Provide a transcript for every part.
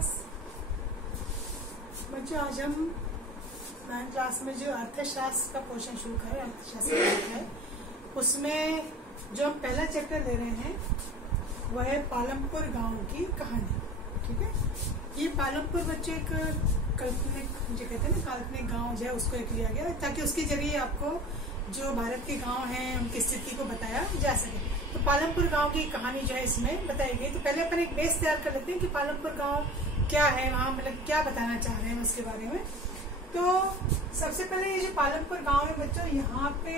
Class. बच्चों आज हम 9th क्लास में जो अर्थशास्त्र का पोर्शन शुरू कर रहे हैं, अर्थशास्त्र है, उसमें जो हम पहला चैप्टर ले रहे हैं वह है पालमपुर गांव की कहानी। ठीक है, ये पालमपुर बच्चों एक काल्पनिक, जो कहते हैं ना काल्पनिक गांव जो है उसको एक लिया गया ताकि उसके जरिए आपको जो भारत के गांव हैं उनकी स्थिति को बताया जा सके। तो पालमपुर गांव की कहानी जो है इसमें बताई गई। तो पहले अपन एक बेस तैयार कर लेते हैं कि पालमपुर गांव क्या है, वहाँ मतलब क्या बताना चाह रहे हैं उसके बारे में। तो सबसे पहले ये जो पालमपुर गांव है बच्चों, यहाँ पे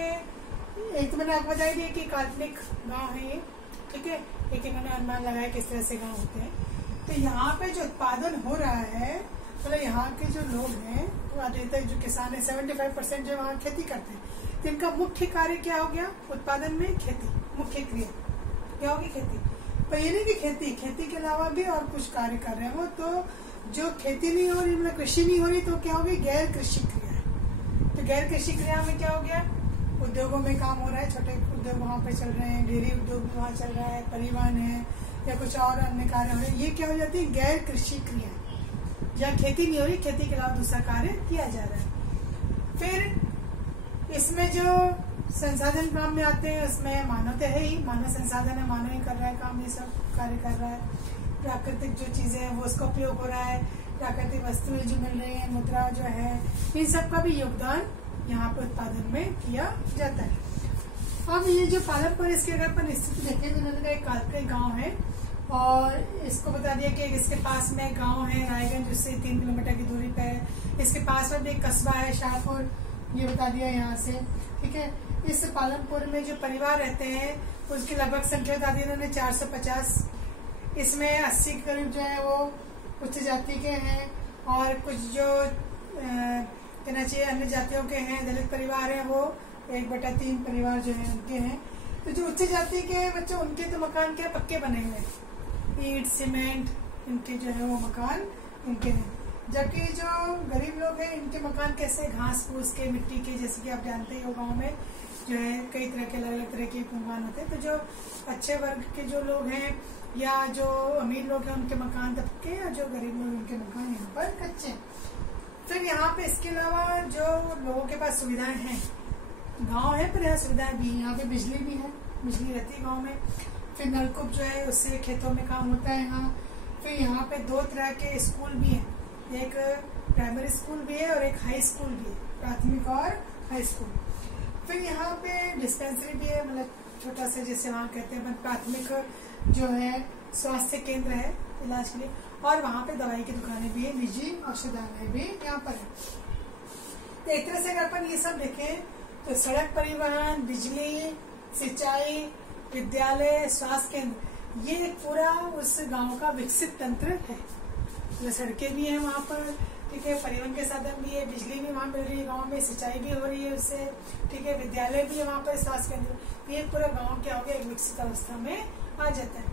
एक तो मैंने आपको बताया दिया कि काल्पनिक गांव है ये। ठीक है, एक मैंने अनुमान लगाया किस तरह से गांव होते हैं। तो यहाँ पे जो उत्पादन हो रहा है, मतलब यहाँ के जो लोग हैं, अधिकतर जो किसान है 75% जो वहाँ खेती करते हैं, तो इनका मुख्य कार्य क्या हो गया उत्पादन में? खेती। मुख्य क्रिया क्या होगी? खेती। पर ये नहीं कि खेती के अलावा भी और कुछ कार्य कर रहे हैं वो। तो जो खेती नहीं हो रही, मतलब कृषि नहीं हो रही, तो क्या होगी? गैर कृषि क्रिया है। तो गैर कृषि क्रिया में क्या हो गया? उद्योगों में काम हो रहा है, छोटे उद्योग वहाँ पे चल रहे हैं, डेयरी उद्योग भी वहाँ चल रहा है, परिवहन है या कुछ और अन्य कार्य हो रहे हैं। ये क्या हो जाती है? गैर कृषि क्रिया। जहाँ खेती नहीं हो रही, खेती के अलावा दूसरा कार्य किया जा रहा है। फिर इसमें जो संसाधन काम में आते हैं उसमें मानव तो है ही, मानव संसाधन है, मानव ही कर रहा है काम, ये सब कार्य कर रहा है। प्राकृतिक जो चीजें हैं वो उसका उपयोग हो रहा है, प्राकृतिक वस्तुएं जो मिल रही है, मुद्रा जो है, इन सब का भी योगदान यहाँ पे उत्पादन में किया जाता है। अब ये जो पालमपुर, इसके अगर अपन स्थिति देखें तो उन्होंने एक काल्पनिक गाँव है और इसको बता दिया कि इसके पास में गांव है रायगंज, उससे 3 किलोमीटर की दूरी पे है। इसके पास में भी एक कस्बा है शाहपुर, ये बता दिया यहाँ से। ठीक है, इस पालमपुर में जो परिवार रहते हैं उसकी लगभग संख्या बता दी उन्होंने 450। इसमें 80 के करीब जो है वो उच्च जाति के हैं और कुछ जो कहना चाहिए अन्य जातियों के हैं, दलित परिवार है, वो 1/3 परिवार जो है उनके हैं। तो जो उच्च जाति के हैं बच्चों, उनके तो मकान क्या पक्के बने हुए हैं, ईंट सीमेंट इनके जो है वो मकान इनके हैं। जबकि जो गरीब लोग हैं इनके मकान कैसे? घास फूस के, मिट्टी के, जैसे कि आप जानते ही हो गांव में जो है कई तरह के अलग अलग तरह के मकान होते हैं। तो जो अच्छे वर्ग के जो लोग हैं या जो अमीर लोग हैं उनके मकान तो पक्के, या जो गरीब लोग उनके मकान यहाँ पर कच्चे। फिर यहाँ पे इसके अलावा जो लोगों के पास सुविधाएं हैं, गांव है पर यहाँ सुविधाएं भी, यहाँ पे बिजली भी है, बिजली रहती है गांव में। फिर नलकूप जो है उससे खेतों में काम होता है यहाँ। फिर यहाँ पे 2 तरह के स्कूल भी हैं, एक प्राइमरी स्कूल भी है और एक हाई स्कूल भी है, प्राथमिक और हाई स्कूल। फिर यहाँ पे डिस्पेंसरी भी है, मतलब छोटा सा जिसे वहाँ कहते हैं प्राथमिक जो है स्वास्थ्य केंद्र है इलाज के लिए, और वहाँ पे दवाई की दुकानें भी है, निजी औषधालय भी यहाँ पर है। तो एक तरह से अगर अपन ये सब देखें तो सड़क परिवहन, बिजली, सिंचाई, विद्यालय, स्वास्थ्य केंद्र, ये पूरा उस गांव का विकसित तंत्र है। तो सड़कें भी हैं वहाँ पर, ठीक है, परिवहन के साधन भी है, बिजली भी वहाँ मिल रही है गांव में, सिंचाई भी हो रही है उससे, ठीक है, विद्यालय भी है वहाँ पर, स्वास्थ्य केंद्र। ये पूरा गांव क्या हो गया? एक विकसित अवस्था में आ जाता है।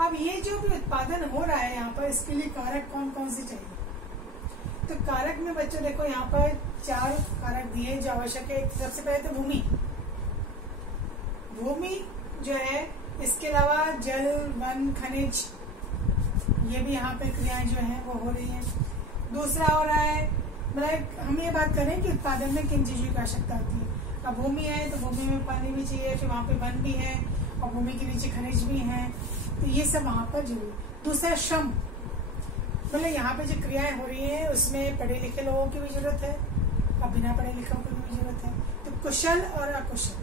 अब ये जो भी उत्पादन हो रहा है यहाँ पर, इसके लिए कारक कौन कौन से चाहिए? तो कारक में बच्चों देखो यहाँ पर 4 कारक दिए जो आवश्यक है। सबसे पहले तो भूमि जो है, इसके अलावा जल, वन, खनिज, ये भी यहाँ पे क्रियाएं जो है वो हो रही है। दूसरा हो रहा है, मतलब हम ये बात करें कि उत्पादन में किन चीजों की आवश्यकता होती है। अब भूमि है तो भूमि में पानी भी चाहिए, फिर वहाँ पे वन भी है और भूमि के नीचे खनिज भी है, तो ये सब वहाँ पर जरूरी। दूसरा श्रम, मतलब यहाँ पे जो क्रियाएं हो रही है उसमें पढ़े लिखे लोगों की भी जरूरत है और बिना पढ़े लिखों की भी जरूरत है। तो कुशल और अकुशल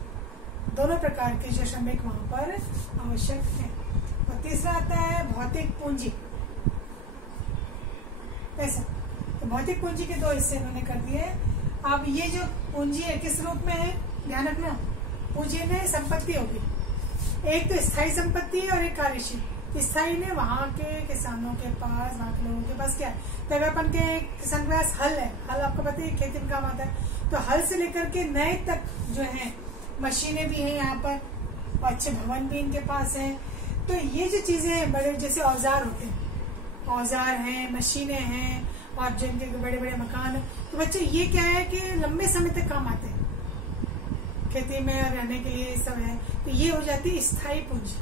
दोनों प्रकार के जो श्रमिक वहाँ पर आवश्यक है। और तीसरा आता है भौतिक पूंजी, पैसा। तो भौतिक पूंजी के 2 हिस्से उन्होंने कर दिए। अब ये जो पूंजी है किस रूप में है? ध्यान रखना, पूंजी में संपत्ति होगी, एक तो स्थायी संपत्ति और एक कार्यशील। स्थायी ने वहाँ के किसानों के पास, वहाँ के लोगों के पास क्या है? तो अगर अपन के किसान के पास हल है, हल आपको पता है खेती में काम आता है, तो हल से लेकर के नए तक जो है मशीनें भी हैं यहाँ पर और अच्छे भवन भी इनके पास हैं। तो ये जो चीजें हैं, बड़े जैसे औजार होते हैं, औजार हैं, मशीनें हैं और जिनके बड़े बड़े मकान है, तो बच्चे ये क्या है कि लंबे समय तक काम आते हैं, खेती में रहने के लिए सब है। तो ये हो जाती है स्थायी पूंजी।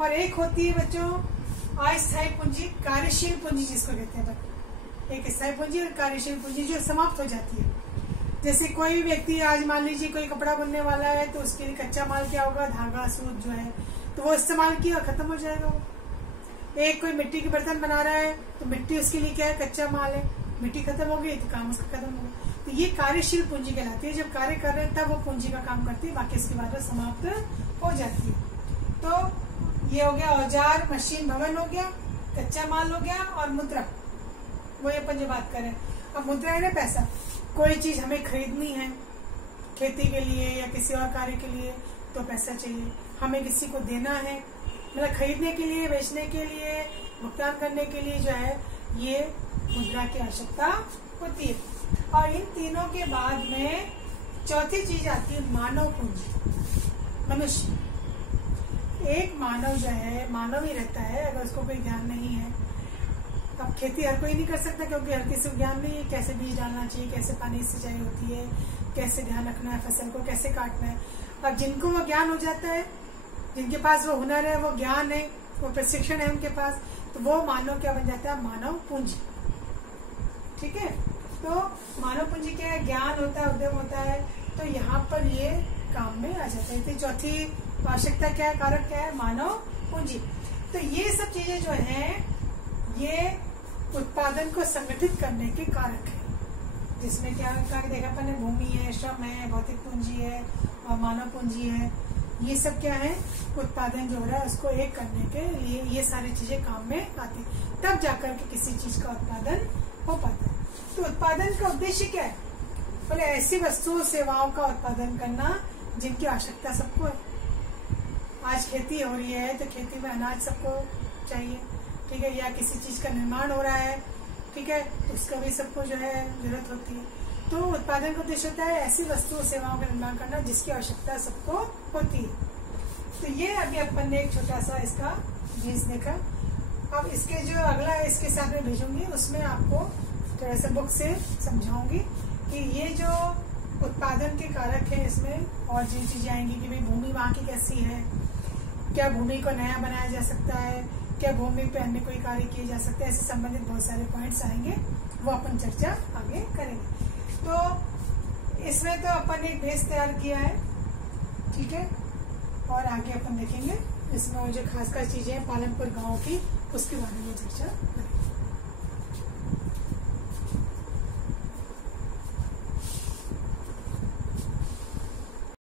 और एक होती है बच्चों अस्थायी पूंजी, कार्यशील पूंजी जिसको कहते हैं, एक स्थायी पूंजी और कार्यशील पूंजी जो समाप्त हो जाती है। जैसे कोई भी व्यक्ति आज मान लीजिए कोई कपड़ा बुनने वाला है तो उसके लिए कच्चा माल क्या होगा, धागा सूत जो है, तो वो इस्तेमाल किया खत्म हो जाएगा वो। एक कोई मिट्टी के बर्तन बना रहा है तो मिट्टी उसके लिए क्या है, कच्चा माल है, मिट्टी खत्म हो गई तो काम उसका खत्म हो गया। तो ये कार्यशील पूंजी कहलाती है। जब कार्य कर रहे हैं तब वो पूंजी का काम करती है, बाकी इसके बाद वो समाप्त हो जाती है। तो ये हो गया औजार, मशीन, भवन हो गया, कच्चा माल हो गया और मुद्रा, वो अपन जो बात करें। अब मुद्रा है ना पैसा, कोई चीज हमें खरीदनी है खेती के लिए या किसी और कार्य के लिए तो पैसा चाहिए, हमें किसी को देना है, मतलब खरीदने के लिए, बेचने के लिए, भुगतान करने के लिए जो है ये मुद्रा की आवश्यकता होती है। और इन तीनों के बाद में चौथी चीज आती है मानव पूंजी, मनुष्य। एक मानव जो है मानव ही रहता है, अगर उसको कोई ज्ञान नहीं है। अब खेती हर कोई नहीं कर सकता क्योंकि हर किसी को ज्ञान नहीं है, कैसे बीज डालना चाहिए, कैसे पानी की सिंचाई होती है, कैसे ध्यान रखना है फसल को, कैसे काटना है। अब जिनको वो ज्ञान हो जाता है, जिनके पास वो हुनर है, वो ज्ञान है, वो प्रशिक्षण है उनके पास, तो वो मानव क्या बन जाता है, मानव पूंजी। ठीक है, तो मानव पूंजी क्या है, ज्ञान होता है, उद्यम होता है, तो यहाँ पर ये काम में आ जाता है। तो चौथी आवश्यकता क्या है, कारक क्या है, मानव पूंजी। तो ये सब चीजें जो है ये उत्पादन को संगठित करने के कारक है, जिसमें क्या देखा अपन ने, भूमि है, श्रम है, भौतिक पूंजी है और मानव पूंजी है। ये सब क्या है, उत्पादन जो हो रहा है उसको एक करने के लिए ये सारी चीजें काम में आती, तब जाकर के किसी चीज का उत्पादन हो पाता है। तो उत्पादन का उद्देश्य क्या है, बोले ऐसी वस्तुओं सेवाओं का उत्पादन करना जिनकी आवश्यकता सबको है। आज खेती हो रही है तो खेती में अनाज सबको चाहिए, ठीक है, या किसी चीज का निर्माण हो रहा है, ठीक है, तो उसका भी सबको जो है जरूरत होती है। तो उत्पादन का उद्देश्य होता है ऐसी वस्तुओं सेवाओं का निर्माण करना जिसकी आवश्यकता सबको होती है। तो ये अभी अपन ने एक छोटा सा इसका चीज देखा। अब इसके जो अगला है इसके साथ में भेजूंगी, उसमें आपको थोड़ा सा बुक से समझाऊंगी कि ये जो उत्पादन के कारक है इसमें और जो चीजें आएंगी कि भाई भूमि वहाँ की कैसी है, क्या भूमि को नया बनाया जा सकता है, क्या भूमि पे अन्य कोई कार्य किए जा सकते हैं, ऐसे संबंधित बहुत सारे पॉइंट्स आएंगे, वो अपन चर्चा आगे करेंगे। तो इसमें तो अपन एक बेस तैयार किया है, ठीक है, और आगे अपन देखेंगे इसमें जो खास चीजें हैं पालनपुर गांव की, उसके बारे में चर्चा करेंगे।